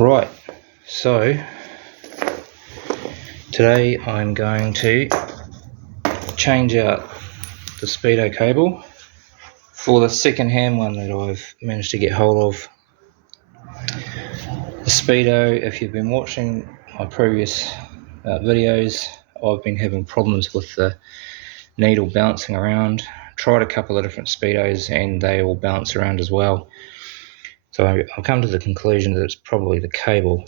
Right, so today I'm going to change out the speedo cable for the second-hand one that I've managed to get hold of. The speedo, if you've been watching my previous videos, I've been having problems with the needle bouncing around. Tried a couple of different speedos and they all bounce around as well. So I've come to the conclusion that it's probably the cable.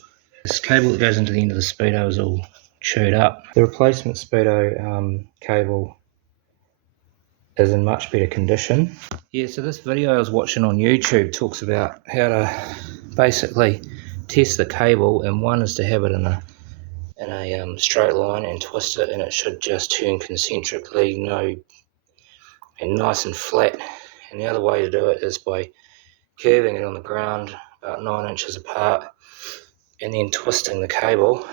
This cable that goes into the end of the speedo is all chewed up. The replacement speedo cable is in much better condition. Yeah, so this video I was watching on YouTube talks about how to basically test the cable, and one is to have it in a straight line and twist it, and it should just turn concentrically, and nice and flat. And the other way to do it is by curving it on the ground about 9 inches apart and then twisting the cable,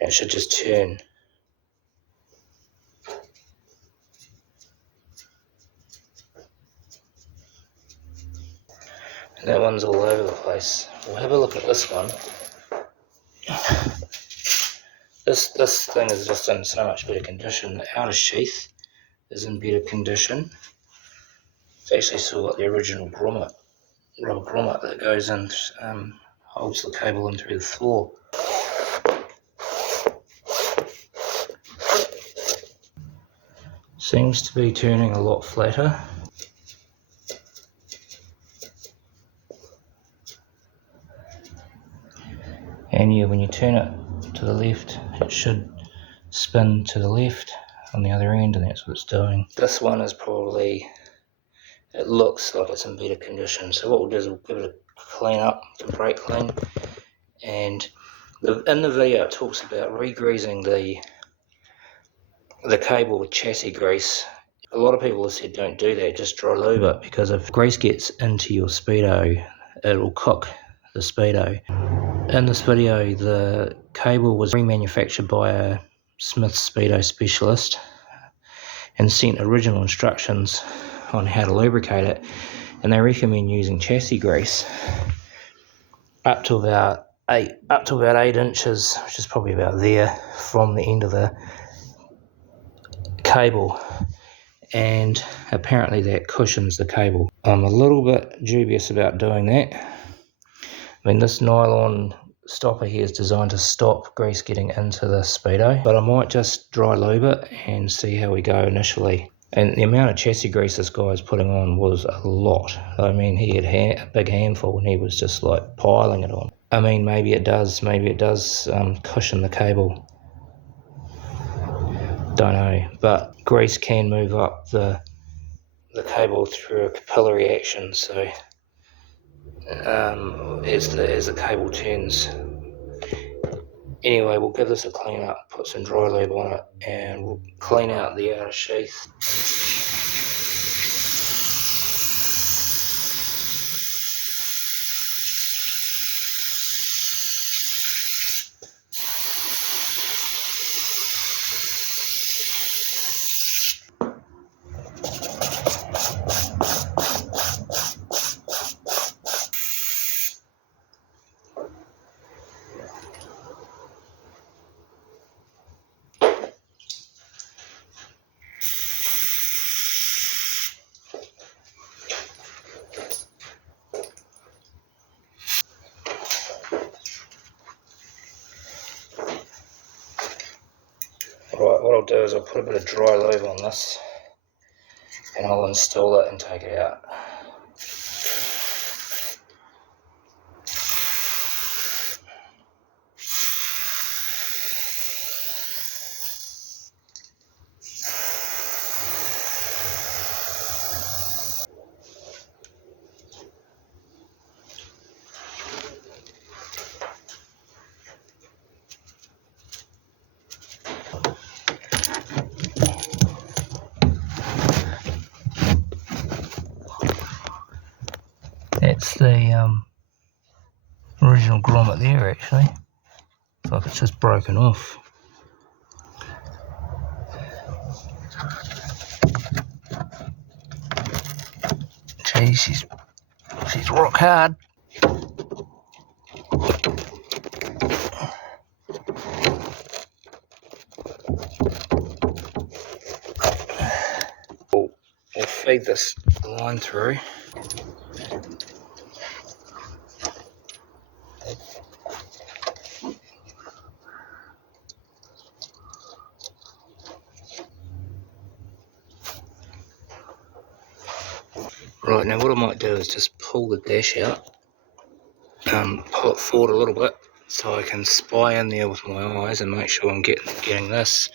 and it should just turn. And that one's all over the place. We'll have a look at this one. This thing is just in so much better condition. The outer sheath is in better condition. It's actually still got the original grommet, rubber grommet that goes in, holds the cable in through the floor. Seems to be turning a lot flatter. And yeah, when you turn it to the left, it should spin to the left on the other end, and that's what it's doing. This one is probably, it looks like it's in better condition. So what we'll do is we'll give it a clean up, some brake clean. And in the video it talks about re-greasing the cable with chassis grease. A lot of people have said don't do that, just dry lube it, because if grease gets into your speedo, it will cook the speedo. In this video, the cable was remanufactured by a Smith speedo specialist and sent original instructions on how to lubricate it, and they recommend using chassis grease up to about 8 inches, which is probably about there from the end of the cable, and apparently that cushions the cable. I'm a little bit dubious about doing that. I mean, this nylon stopper here is designed to stop grease getting into the speedo, but I might just dry lube it and see how we go initially. And the amount of chassis grease this guy was putting on was a lot. I mean, he had a big handful and he was just like piling it on. I mean, maybe it does cushion the cable. Don't know, but grease can move up the cable through a capillary action, so as the cable turns. Anyway, we'll give this a clean up, put some dry lube on it, and we'll clean out the outer sheath. Right, what I'll do is I'll put a bit of dry lube on this and I'll install it and take it out. That's the original grommet there, actually. Looks like it's just broken off. Gee, she's rock hard. feed this line through. Right, now what I might do is just pull the dash out, pull it forward a little bit so I can spy in there with my eyes and make sure I'm getting this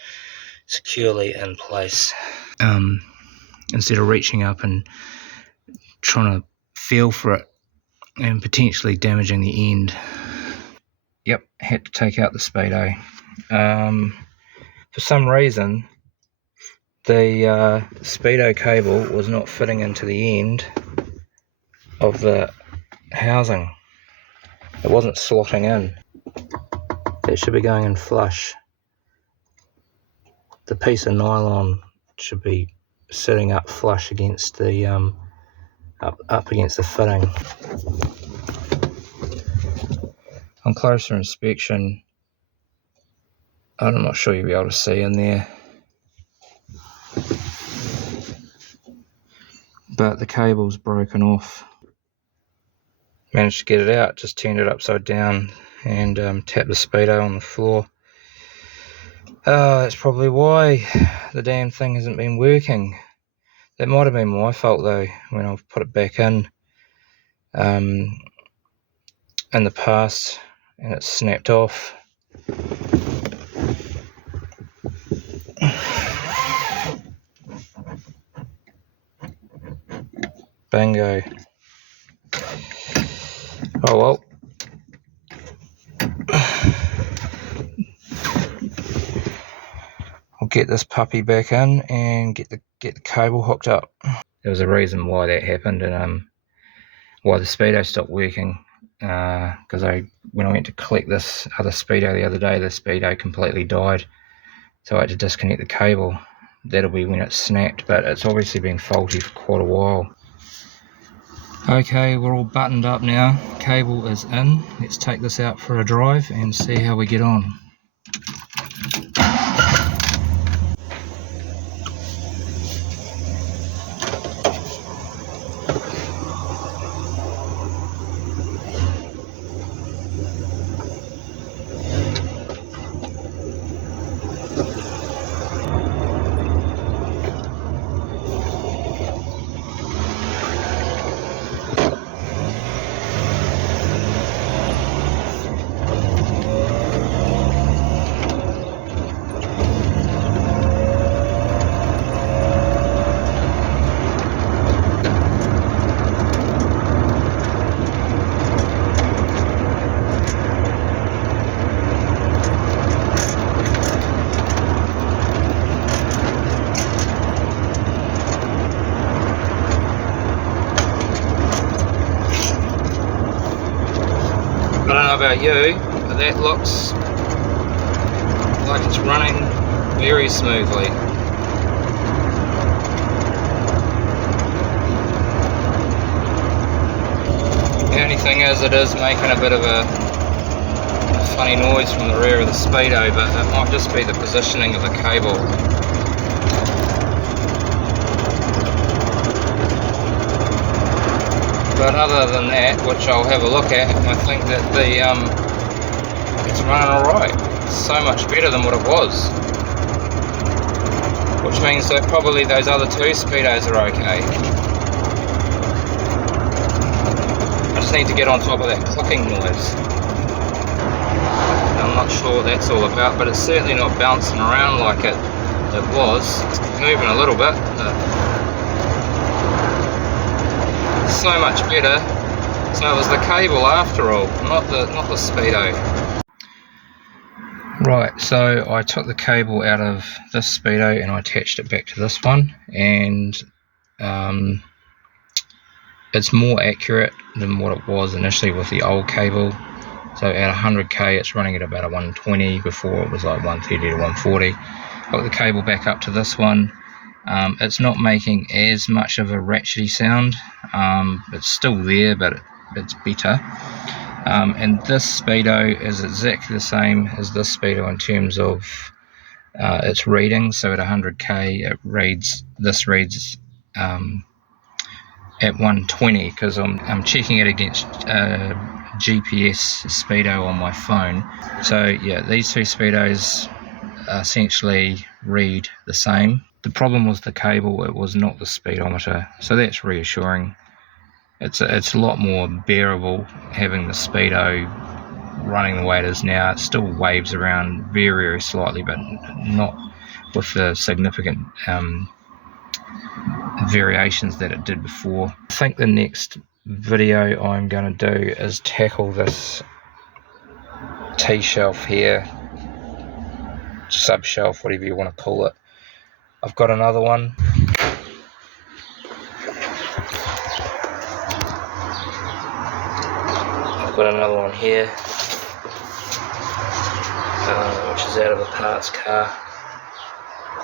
securely in place, instead of reaching up and trying to feel for it and potentially damaging the end. Yep, had to take out the speedo. For some reason the speedo cable was not fitting into the end of the housing. It wasn't slotting in. It should be going in flush. The piece of nylon should be sitting up flush against the up against the fitting. On closer inspection, I'm not sure you'll be able to see in there, but the cable's broken off. Managed to get it out, just turned it upside down and tapped the speedo on the floor. That's probably why the damn thing hasn't been working. That might have been my fault though, when I've put it back in the past and it snapped off. Bingo. Oh well. I'll get this puppy back in and get the cable hooked up. There was a reason why that happened, and why the speedo stopped working. Because when I went to collect this other speedo the other day, the speedo completely died, so I had to disconnect the cable. That'll be when it snapped, but it's obviously been faulty for quite a while. Okay, we're all buttoned up now. Cable is in. Let's take this out for a drive and see how we get on. I don't know about you, but that looks like it's running very smoothly. The only thing is, it is making a bit of a funny noise from the rear of the speedo, but it might just be the positioning of the cable. But other than that, which I'll have a look at, I think that it's running alright. So much better than what it was. Which means that probably those other two speedos are okay. I just need to get on top of that clicking noise. I'm not sure what that's all about, but it's certainly not bouncing around like it was. It's moving a little bit, but so much better. So it was the cable after all, not the speedo. Right, so I took the cable out of this speedo and I attached it back to this one, and it's more accurate than what it was initially with the old cable. So at 100k it's running at about a 120, before it was like 130 to 140. Got the cable back up to this one. It's not making as much of a ratchety sound. It's still there, but it's better. And this speedo is exactly the same as this speedo in terms of its reading. So at 100k this reads at 120 because I'm checking it against GPS speedo on my phone. So yeah, these two speedos essentially read the same. The problem was the cable, it was not the speedometer, so that's reassuring. It's a lot more bearable having the speedo running the way it is now. It still waves around very, very slightly, but not with the significant variations that it did before. I think the next video I'm going to do is tackle this T-shelf here, sub-shelf, whatever you want to call it. I've got another one. I've got another one here, which is out of a parts car,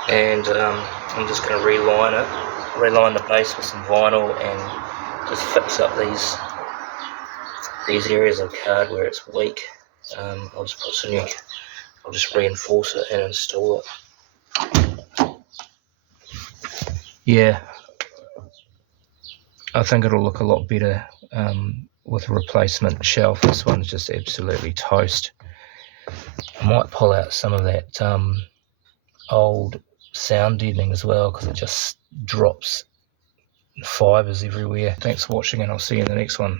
and I'm just going to reline the base with some vinyl and just fix up these areas of card where it's weak. I'll just reinforce it and install it. Yeah, I think it'll look a lot better with a replacement shelf. This one's just absolutely toast. I might pull out some of that old sound deadening as well, because it just drops fibres everywhere. Thanks for watching, and I'll see you in the next one.